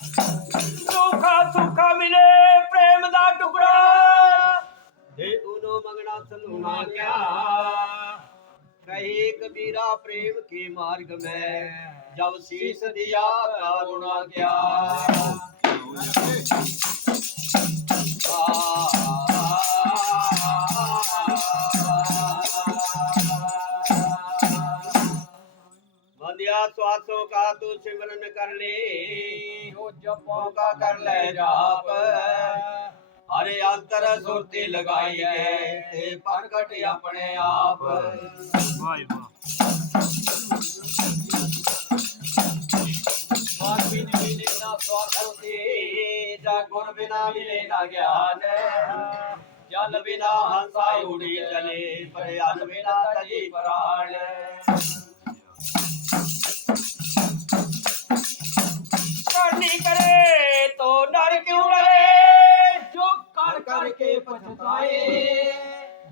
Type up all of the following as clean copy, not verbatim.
सूखा सूखा मिले प्रेम दा टुकड़ा दे उनो मंगना सुनूना क्या कहे कबीरा प्रेम के मार्ग में जब शीश दिया करुणा क्या बंदिया श्वासों का तू सिमरन कर ले जो जपों का कर ले जाप हरे अंतर सुरती लगाई है ते प्रकट अपने आप गुर बिना मिले ना ज्ञान जल बिना हंसा उड़ी चले पर अल बिना तजी प्राण करनी करे तो डर क्यों डरे जो कर करके पछताए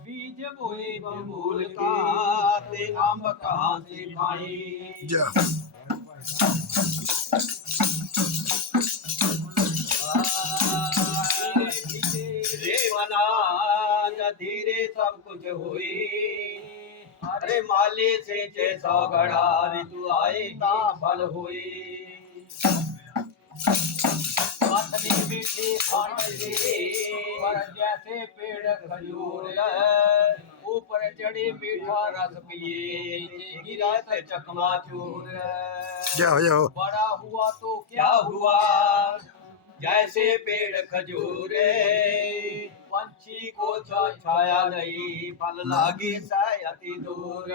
बीज बोए जमूल का ते अंब कहाँ से खाई धीरे सब कुछ हुई अरे माली से जैसा घड़ा ऋतु आए ता फल हुई मीठी पर जैसे पेड़ खजूर ऊपर चढ़ी मीठा रस पिए गिरा चकमा चूर बड़ा हुआ तो क्या हुआ जैसे पेड़ खजूर पंछी को छाया नहीं फल लागी सायती दूर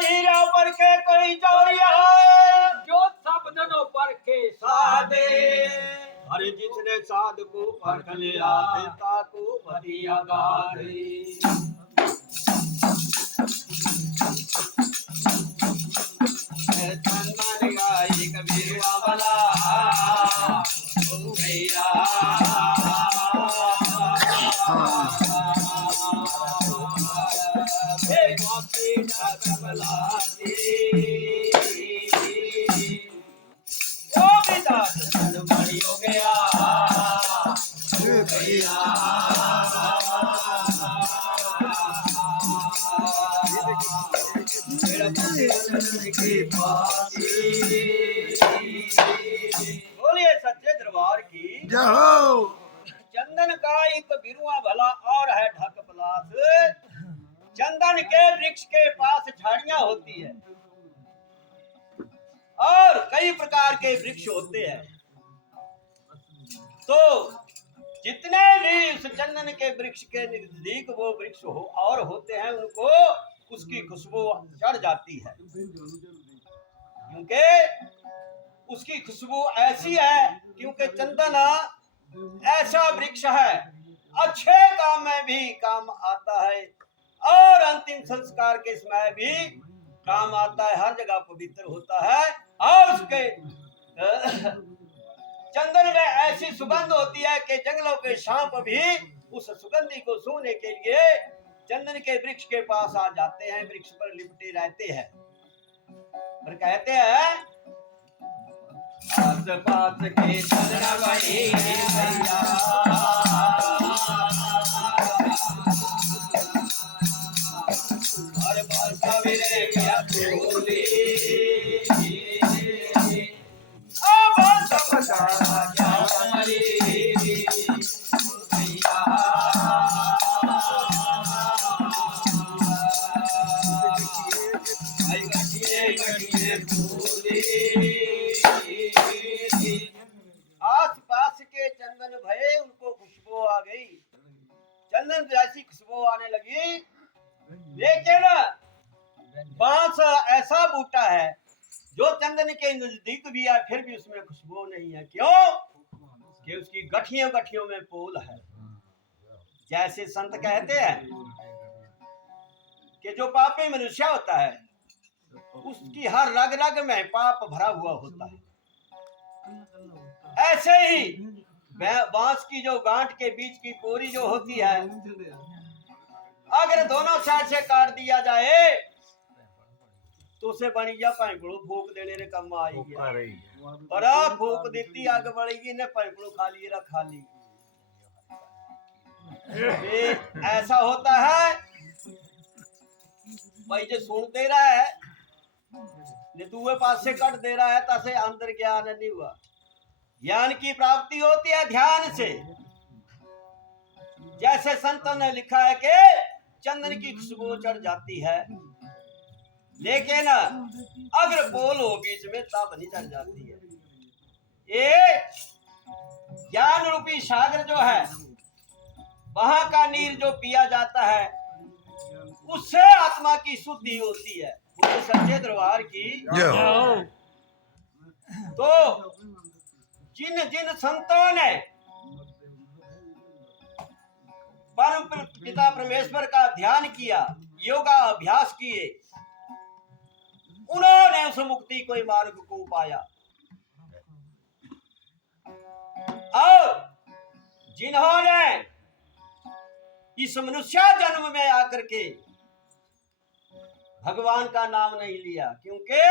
हीरा पर के कोई चौरिया जो सब दोनों पर के सादे अरे जिसने साध को परख लिया पिता को पतिया गाड़ी कबीर वाला ओ भैया हो गया बोलिए सच्चे दरबार की चंदन का एक बिरुआ भला और है ढक पलास चंदन के वृक्ष के पास झाड़ियां होती है और कई प्रकार के वृक्ष होते हैं तो जितने भी उस चंदन के वृक्ष के नजदीक वो वृक्ष हो और होते हैं उनको उसकी खुशबू चढ़ जाती है क्योंकि उसकी खुशबू ऐसी है क्योंकि चंदन ऐसा वृक्ष है अच्छे काम में भी काम आता है और अंतिम संस्कार के समय भी काम आता है हर जगह पवित्र होता है और उसके चंदन में ऐसी सुगंध होती है कि जंगलों के सांप भी उस सुगंधी को सूंघने के लिए चंदन के वृक्ष के पास आ जाते हैं वृक्ष पर लिपटे रहते हैं और कहते हैं आस पास के चंदन भाई भैया हर बार सवेरे क्या बोली आस पास के चंदन भये उनको खुशबू आ गई चंदन जैसी खुशबू आने लगी लेकिन बांस ऐसा बूटा है जो चंदन के नजदीक भी है फिर भी उसमें खुशबू नहीं है क्यों कि उसकी गठियों गठियों में पोल है जैसे संत कहते हैं कि जो पापी मनुष्य होता है उसकी हर रग रग में पाप भरा हुआ होता है ऐसे ही बांस की जो गांठ के बीच की पोरी जो होती है अगर दोनों साइड से काट दिया जाए तो से बनी जा पैंपड़ो फूक देने रे कम आई गया पर फूक देती आगे बढ़ेगी ने पैंपड़ो खा ली ऐसा होता है भाई जो सुन दे रहा है ने दूसरे पास से कट दे रहा है तसे अंदर ज्ञान नहीं हुआ। ज्ञान की प्राप्ति होती है ध्यान से। जैसे संतों ने लिखा है कि चंदन की खुशबू चढ़ जाती है लेकिन अगर बोल हो बीच में तब नहीं चढ़ जाती है। ये ज्ञान रूपी सागर जो है वहां का नीर जो पिया जाता है उससे आत्मा की शुद्धि होती है। उस सच्चे दरबार की तो जिन जिन संतों ने परम पिता परमेश्वर का ध्यान किया योगा अभ्यास किए उन्होंने उस मुक्ति को मार्ग को पाया और जिन्होंने इस मनुष्य जन्म में आकर के भगवान का नाम नहीं लिया क्योंकि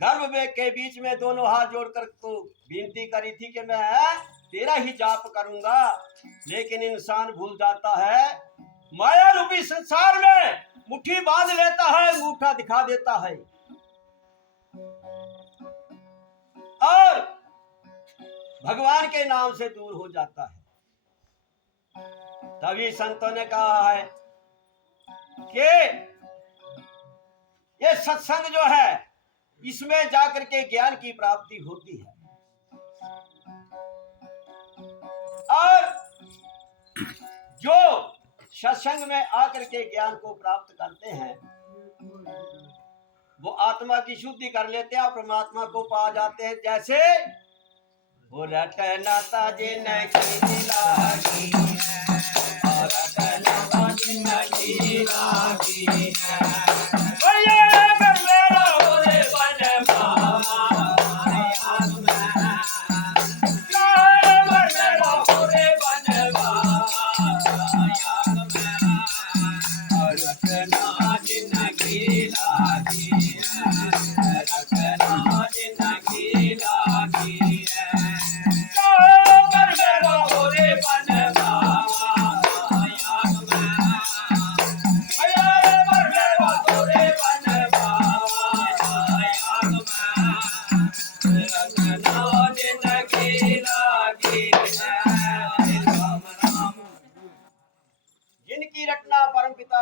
गर्भ के बीच में दोनों हाथ जोड़कर तो विनती करी थी कि मैं तेरा ही जाप करूंगा लेकिन इंसान भूल जाता है माया रूपी संसार में मुट्ठी बांध लेता है अंगूठा दिखा देता है और भगवान के नाम से दूर हो जाता है। तभी संतों ने कहा है कि ये सत्संग जो है इसमें जाकर के ज्ञान की प्राप्ति होती है और जो सत्संग में आकर के ज्ञान को प्राप्त करते हैं वो आत्मा की शुद्धि कर लेते हैं और परमात्मा को पा जाते हैं। जैसे वो रटना ताजे नहीं लागी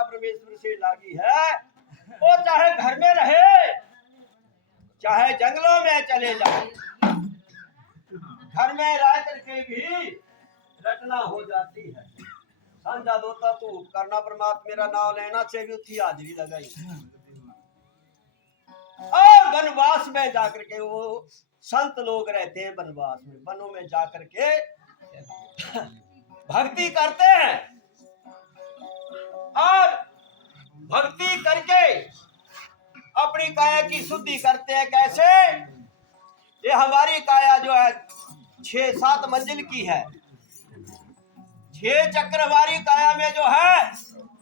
परमेश्वर से लागी है वो चाहे घर में रहे चाहे जंगलों में चले जाए घर में रह करके भी रटना हो जाती है। संजा दोता तू करना परमात्मा मेरा नाम लेना से भी उसकी हाजिरी लगाई और वनवास में जाकर के वो संत लोग रहते हैं वनवास में वनों में जाकर के भक्ति करते हैं और भक्ति करके अपनी काया की शुद्धि करते हैं। कैसे? ये हमारी काया जो है 6-7 मंजिल की है 6 चक्र हमारी काया में जो है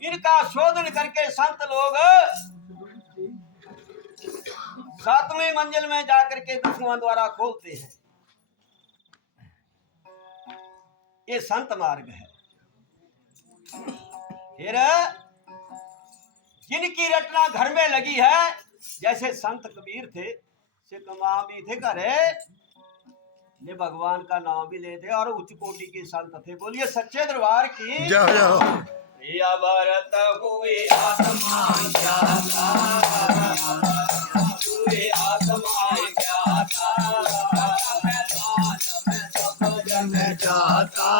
इनका शोधन करके संत लोग 7वीं मंजिल में जाकर के 10वां द्वारा खोलते हैं। ये संत मार्ग है। फिर जिनकी रचना घर में लगी है जैसे संत कबीर थे से कमा भी थे करे ने भगवान का नाम भी लेते और उच्च कोटि के संत थे। बोलिए सच्चे दरबार की जाओ जाओ। या भरत हुए आसमान जाता हुए आसमान जाता सब जग जाता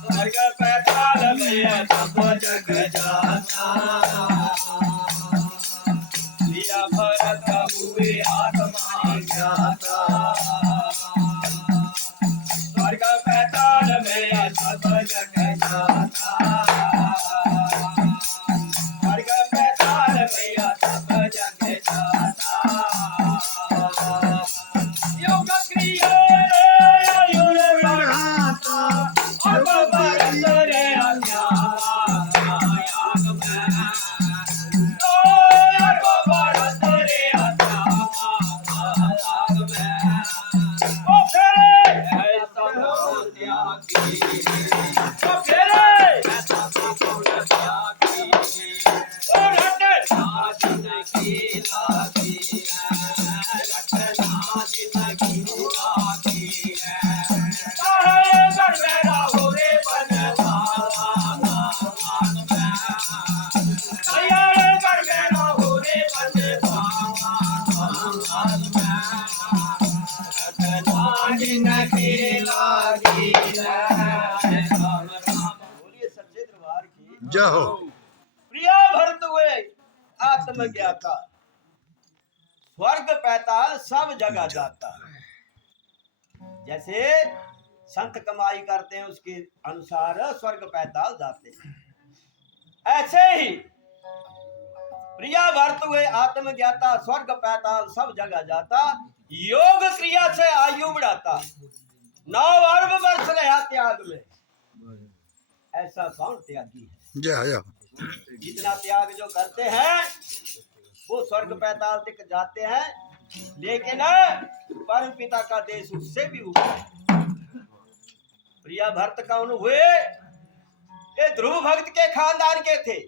स्वर्ग पैताल में सब जग जाता या भरत हुए आसमान जाता स्वर्ग पैताल में सब जग जाता जाओ प्रिया भरत हुए आत्मज्ञाता, स्वर्ग पैताल सब जगह जाता। जैसे संत कमाई करते हैं उसके अनुसार स्वर्ग पैताल जाते हैं, ऐसे ही प्रिया भरत हुए आत्मज्ञाता, स्वर्ग पैताल सब जगह जाता। योग क्रिया से आयु बढ़ाता, 9 अरब वर्ष रहा त्याग में, ऐसा कौन त्यागी है? जा इतना त्याग जो करते हैं वो स्वर्ग पैताल तक जाते हैं, लेकिन परम पिता का देश उससे भी ऊपर है। प्रिया भरत कौन हुए? ये ध्रुव भक्त के खानदान के थे।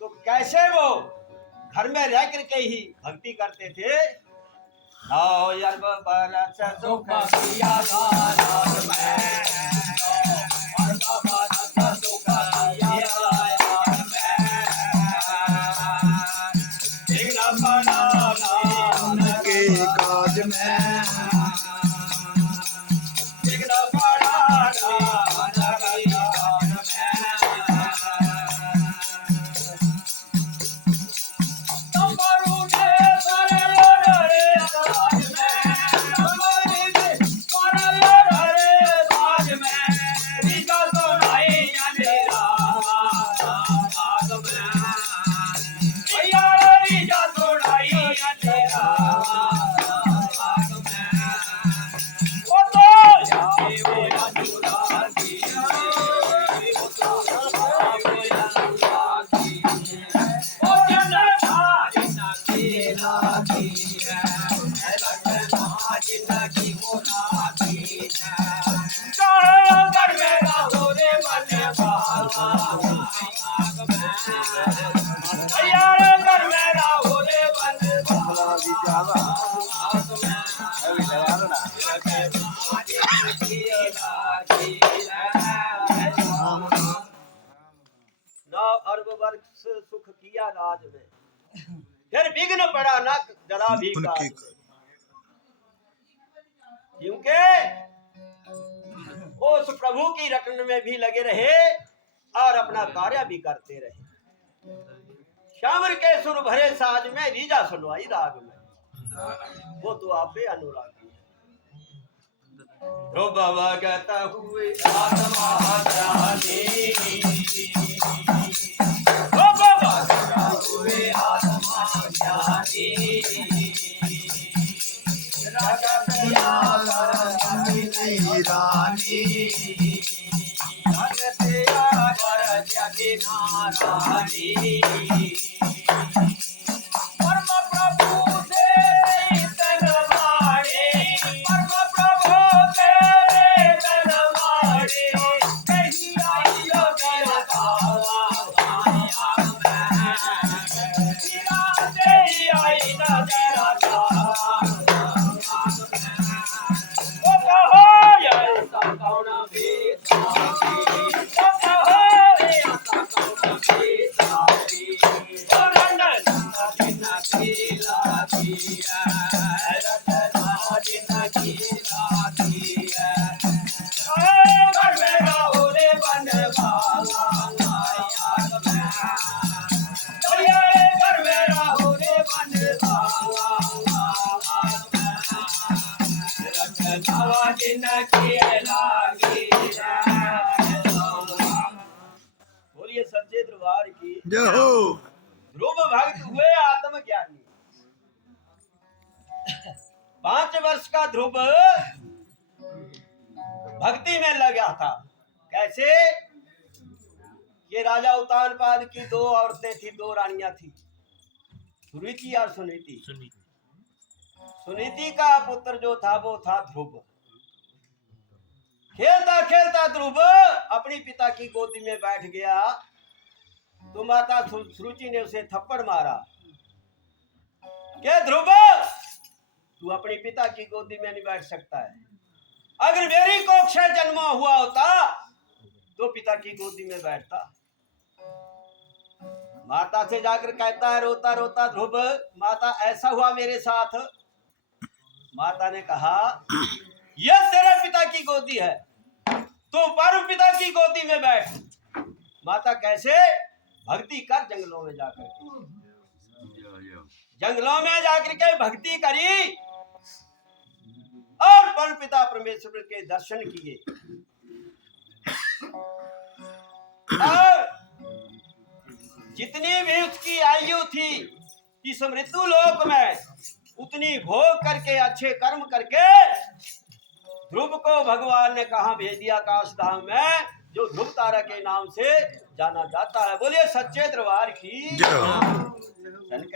तो कैसे वो घर में रह करके ही भक्ति करते थे। के काज में सुख किया राज में, फिर विघ्न पड़ा न जरा भी काज, क्योंकि उस प्रभु की रटन में भी लगे रहे और अपना कार्य भी करते रहे। श्यामर के सुर भरे साज में रीजा सुनवाई राग में, वो तो आप ही अनुरागी है। ध्रुव भगत हुए आत्मा जानी, हुए आत्मा जानी, रानी परम प्रभु से तनवाड़े, परम प्रभु से तनवाड़े, कहीं आई लो मेरा कावा आई ना तेरा कावा, ओ कहो ये कौन भी बोलिए सच्चे दरबार की जाओ ध्रुव भक्त हुए आत्मज्ञानी। 5 वर्ष का ध्रुव भक्ति में लगा था। कैसे? ये राजा उत्तानपाद की 2 औरतें थी, 2 रानियां थी, सुनीति और सुनीति। सुनीति का पुत्र जो था वो था ध्रुव। खेलता खेलता ध्रुव अपनी पिता की गोदी में बैठ गया तो माता सुरुचि ने उसे थप्पड़ मारा। क्या ध्रुव, तू अपने पिता की गोदी में नहीं बैठ सकता है। अगर मेरी कोख से जन्म हुआ होता तो पिता की गोदी में बैठता। माता से जाकर कहता है रोता रोता ध्रुव, माता ऐसा हुआ मेरे साथ। माता ने कहा यह तेरे पिता की गोदी है, तो परम पिता की गोदी में बैठ। माता कैसे? भक्ति कर जंगलों में जाकर के। जंगलों में जाकर के भक्ति करी और परम पिता परमेश्वर के दर्शन किए। और जितनी भी उसकी आयु थी इस मृत्यु लोक में, उतनी भोग करके अच्छे कर्म करके ध्रुव को भगवान ने कहा भेज दिया आकाश धाम में, जो ध्रुव तारा के नाम से जाना जाता है। बोलिए सच्चे दरबार की। सनक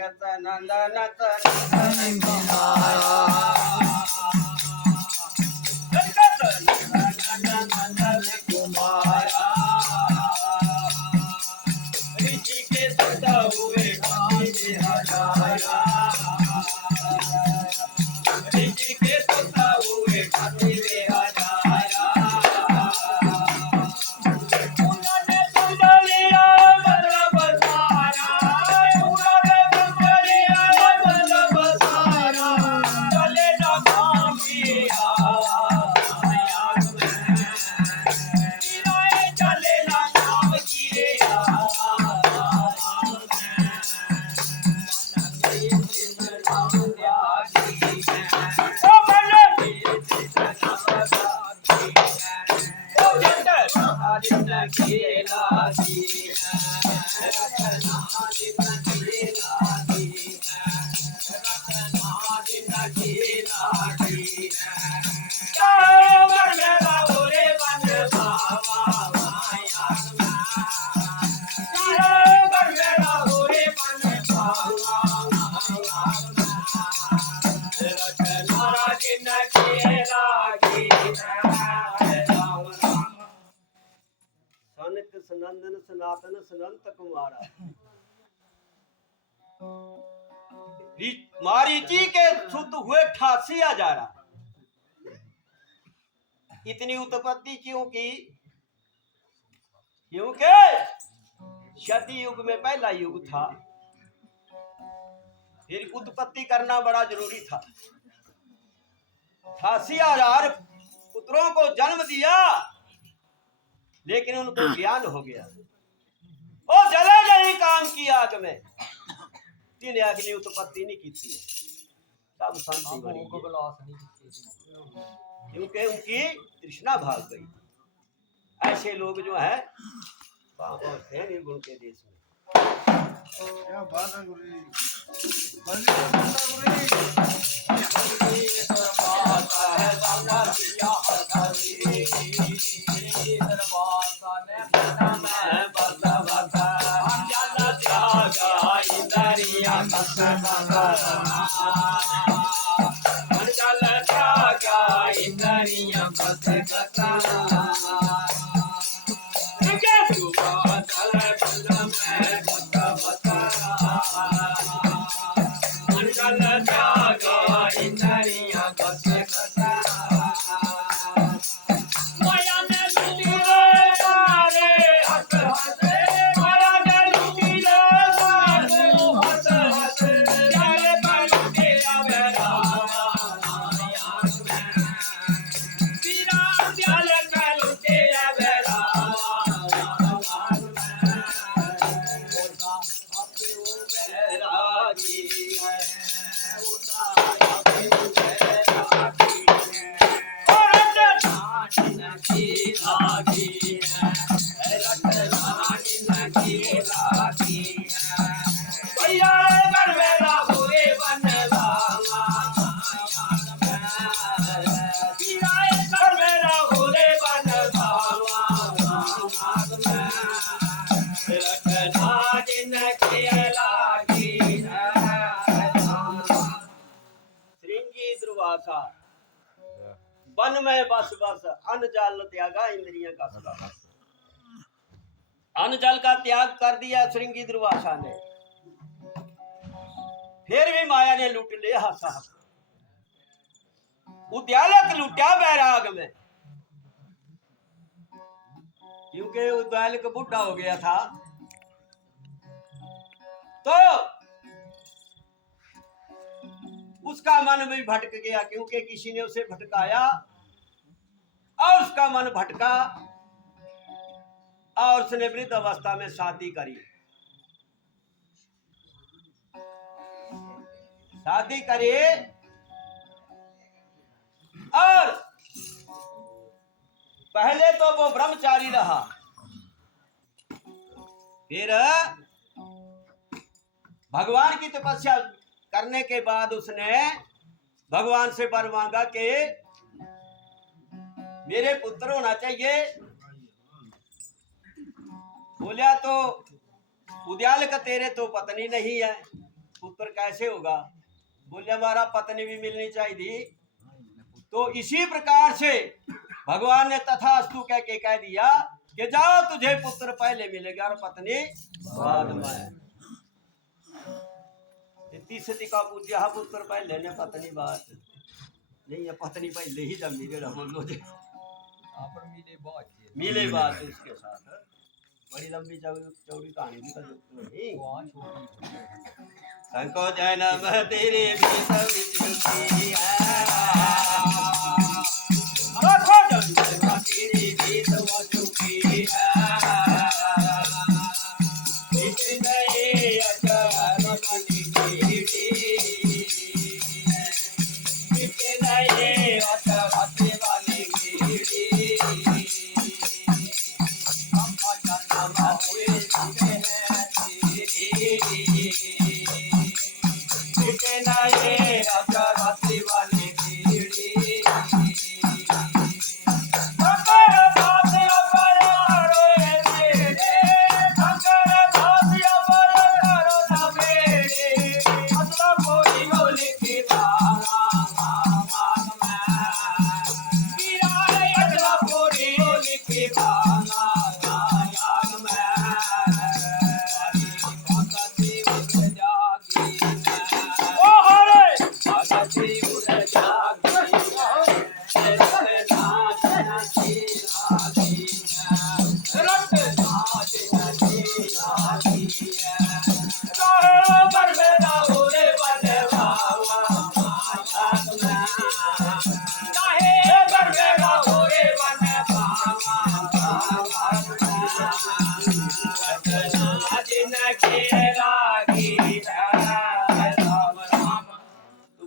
सनंदन सनातन सनंत कुमारा। मारीची के शुद्ध हुए 88,000। इतनी उत्पत्ति क्यों की? क्योंकि सती युग में पहला युग था, फिर उत्पत्ति करना बड़ा जरूरी था। 88,000 पुत्रों को जन्म दिया, लेकिन उनको ज्ञान हो गया, वो जले नहीं काम की आग में। 3 अग्नि उत्पत्ति नहीं की थी, तब शांति बनी, क्योंकि उनकी तृष्णा भाग गई। ऐसे लोग जो है हैं निर्गुण के देश में। क्या बात है गुरु जी। वन में बस बस अन्न जल त्यागा इंद्रियां का सदा। अन्न जल का त्याग कर दिया श्रृंगी दुर्वासा ने, फिर भी माया ने लूट लिया हंसा। उद्यालक लूटा बैराग में, क्योंकि उद्यालक बुढ़ा हो गया था, तो उसका मन भी भटक गया, क्योंकि किसी ने उसे भटकाया और उसका मन भटका और उसने वृद्ध अवस्था में शादी करी। शादी करी और पहले तो वो ब्रह्मचारी रहा, फिर भगवान की तपस्या करने के बाद उसने भगवान से वर मांगा कि मेरे पुत्र होना चाहिए। बोलिया तो उद्याल का तेरे तो पत्नी नहीं है, पुत्र कैसे होगा? बोले हमारा पत्नी भी मिलनी चाहिए। तो इसी प्रकार से भगवान ने तथास्तु कह के कह दिया कि जाओ तुझे पुत्र पहले मिलेगा और पत्नी बाद में। तीसरी का पूज्य पुत्र पहले ने पत्नी बाद नहीं है, पत्नी पहले ही जब मिले बोलो मिले बात उसके साथ बड़ी लंबी चौड़ी कहानी भी नहीं। संको जन्म तेरे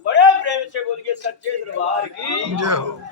बड़े प्रेम से बोलिए सच्चे दरबार की जय हो।